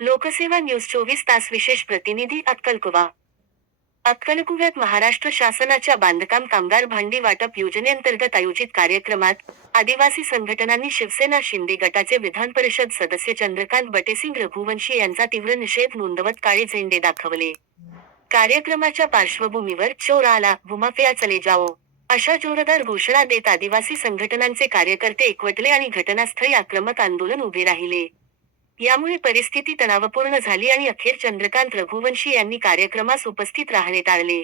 लोकसेवा न्यूज चोवीस तास विशेष प्रतिनिधी अक्कलकुवा अक्कलकुव्यात महाराष्ट्र शासनाच्या बांधकाम कामगार भांडी वाटप योजनेअंतर्गत आयोजित कार्यक्रमात आदिवासी संघटनांनी शिवसेना शिंदे गटाचे विधान परिषद सदस्य चंद्रकांत बटेसिंग रघुवंशी यांचा तीव्र निषेध नोंदवत काळे झेंडे दाखवले. कार्यक्रमाच्या पार्श्वभूमीवर चोर आला भूमाफिया चले जाओ अशा जोरदार घोषणा देत आदिवासी संघटनांचे कार्यकर्ते एकवटले आणि घटनास्थळी आक्रमक आंदोलन उभे राहिले. यामुळे परिस्थिती तणावपूर्ण झाली आणि अखेर चंद्रकांत रघुवंशी यांनी कार्यक्रमास उपस्थित राहणे टाळले.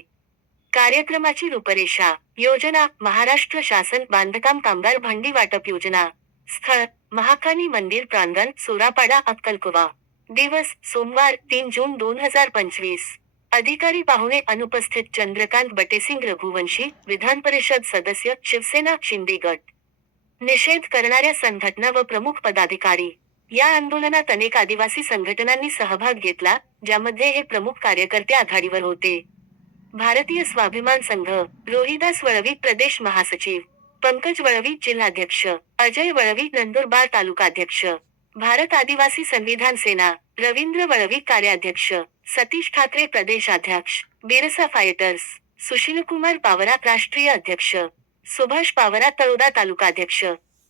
कार्यक्रमाची रूपरेषा योजना महाराष्ट्र शासन बांधकाम कामगार भांडी वाटप योजना स्थळ महाकाली मंदिर प्रांगण सोरापाडा अक्कलकुवा. दिवस सोमवार तीन जून दोन हजार पंचवीस. अधिकारी पाहुणे अनुपस्थित चंद्रकांत बटेसिंग रघुवंशी विधान परिषद सदस्य शिवसेना शिंदे गट. निषेध करणाऱ्या संघटना व प्रमुख पदाधिकारी. या आंदोलनात अनेक आदिवासी संघटनांनी सहभाग घेतला ज्यामध्ये हे प्रमुख कार्यकर्ते आघाडीवर होते. भारतीय स्वाभिमान संघ रोहिदास वळवी प्रदेश महासचिव पंकज वळवी जिल्हाध्यक्ष अजय वळवी नंदुरबार तालुकाध्यक्ष भारत आदिवासी संविधान सेना रवींद्र वळवी कार्याध्यक्ष सतीश ठाकरे प्रदेशाध्यक्ष बिरसा फायटर्स सुशीलकुमार पावरा राष्ट्रीय अध्यक्ष सुभाष पावरा तळोदा तालुकाध्यक्ष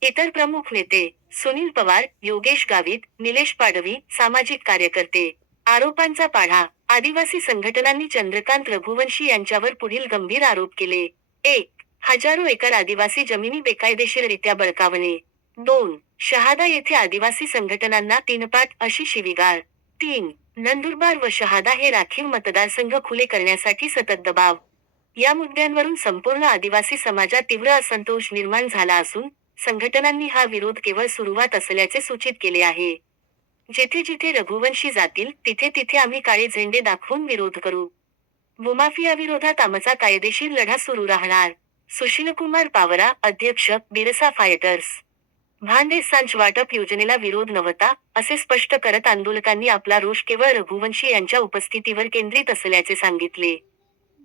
इतर प्रमुख नेते सुनील पवार योगेश गावित निलेश पाडवी सामाजिक कार्यकर्ते. आरोपांचा पाढा. आदिवासी संघटनांनी चंद्रकांत रघुवंशी यांच्यावर पुढील गंभीर आरोप केले. एक हजारो एकर आदिवासी जमिनी बेकायदेशीररित्या बळकावणे. दोन शहादा येथे आदिवासी संघटनांना तीनपाट अशी शिवीगाळ. तीन नंदुरबार व शहादा हे राखीव मतदारसंघ खुले करण्यासाठी सतत दबाव. या मुद्द्यांवरून संपूर्ण आदिवासी समाजात तीव्र असंतोष निर्माण झाला असून संघटनांनी हा विरोध केवळ सुरुवात असल्याचे सूचित केले आहे. जेथे जिथे रघुवंशी जातील तिथे तिथे आम्ही काळे झेंडे दाखवून विरोध करू. भूमाफियाविरोधात आमचा कायदेशीर लढा सुरू राहणार. सुशीलकुमार पावरा अध्यक्ष बिरसा फायटर्स. भांडे सांच वाटप योजनेला विरोध नव्हता असे स्पष्ट करत आंदोलकांनी आपला रोष केवळ रघुवंशी यांच्या उपस्थितीवर केंद्रित असल्याचे सांगितले.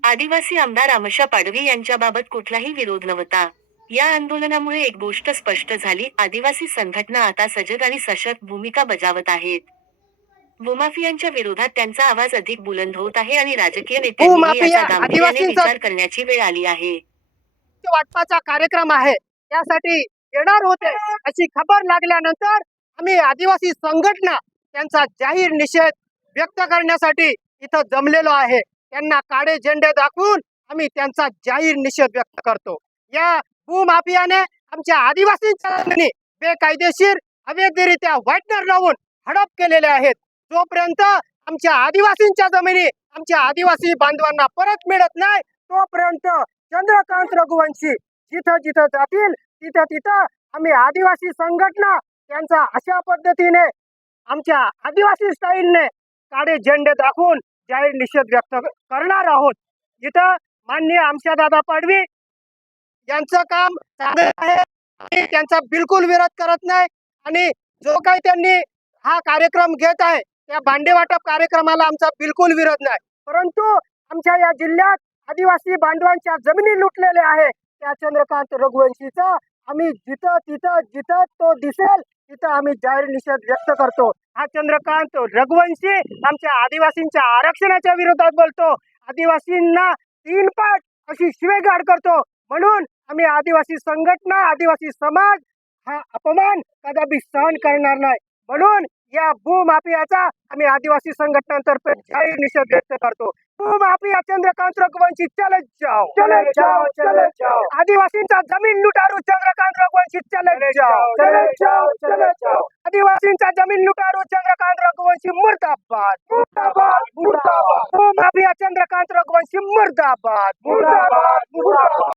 आदिवासी आमदार आमशा पाडवी यांच्याबाबत कुठलाही विरोध नव्हता. या आंदोलनामुळे एक गोष्ट स्पष्ट झाली. आदिवासी संघटना आता सजग आणि सशक्त भूमिका बजावत आहेत. भूमाफियांच्या विरोधात त्यांचा आवाज अधिक बुलंद होत आहे आणि राजकीय नेत्यांनी याचा गांभीर्याने विचार करण्याची वेळ आली आहे. वाटपाचा कार्यक्रम आहे. त्यासाठी येणार होते अशी खबर लागल्यानंतर आम्ही आदिवासी संघटना त्यांचा जाहीर निषेध व्यक्त करण्यासाठी इथं जमलेलो आहे. त्यांना काळे झेंडे दाखवून आम्ही त्यांचा जाहीर निषेध व्यक्त करतो. या भूमाफियाने आमच्या आदिवासींच्या जमिनी बेकायदेशीर अवैधरित्या व्हाईटनर लावून हडप केलेले आहेत. जोपर्यंत आमच्या आदिवासींच्या जमिनी आमच्या आदिवासी बांधवांना परत मिळत नाही तोपर्यंत चंद्रकांत रघुवंशी जिथं जिथं जातील तिथं तिथं आम्ही आदिवासी संघटना त्यांचा अशा पद्धतीने आमच्या आदिवासी स्टाईलने काळे झेंडे दाखवून जाहीर निषेध व्यक्त करणार आहोत. इथं माननीय आमच्या दादा पाडवी यांचं काम चांगलं आहे त्यांचा बिलकुल विरोध करत नाही. आणि जो काही त्यांनी हा कार्यक्रम घेत आहे त्या भांडे वाटप कार्यक्रमाला आमचा बिलकुल विरोध नाही. परंतु आमच्या या जिल्ह्यात आदिवासी बांधवांच्या जमिनी लुटलेल्या आहे त्या चंद्रकांत रघुवंशीचा आम्ही जिथं तिथं जिथं तो दिसेल तिथं आम्ही जाहीर निषेध व्यक्त करतो. हा चंद्रकांत रघुवंशी आमच्या आदिवासींच्या आरक्षणाच्या विरोधात बोलतो. आदिवासींना तीन पाठ अशी शिवेगाड करतो. म्हणून आम्ही आदिवासी संघटना आदिवासी समाज हा अपमान कदापि सहन करणार नाही. म्हणून या भूमाफियाचा आम्ही आदिवासी संघटनांतर्फे जाहीर निषेध व्यक्त करतो. भूमाफिया चंद्रकांत रघुवंशी चले जाओ. चले जाओ चले जाओ. आदिवासींचा जमीन लुटारू चंद्रकांत रघुवंशी चले जाओ. चले जाओ चले जाओ. आदिवासींचा जमीन लुटारू चंद्रकांत रघुवंशी मुर्दाबाद. मुर्दाबाद मुर्दाबाद. भूमाफिया चंद्रकांत रघुवंशी मुर्दाबाद. मुर्दाबाद मुर्दाबाद.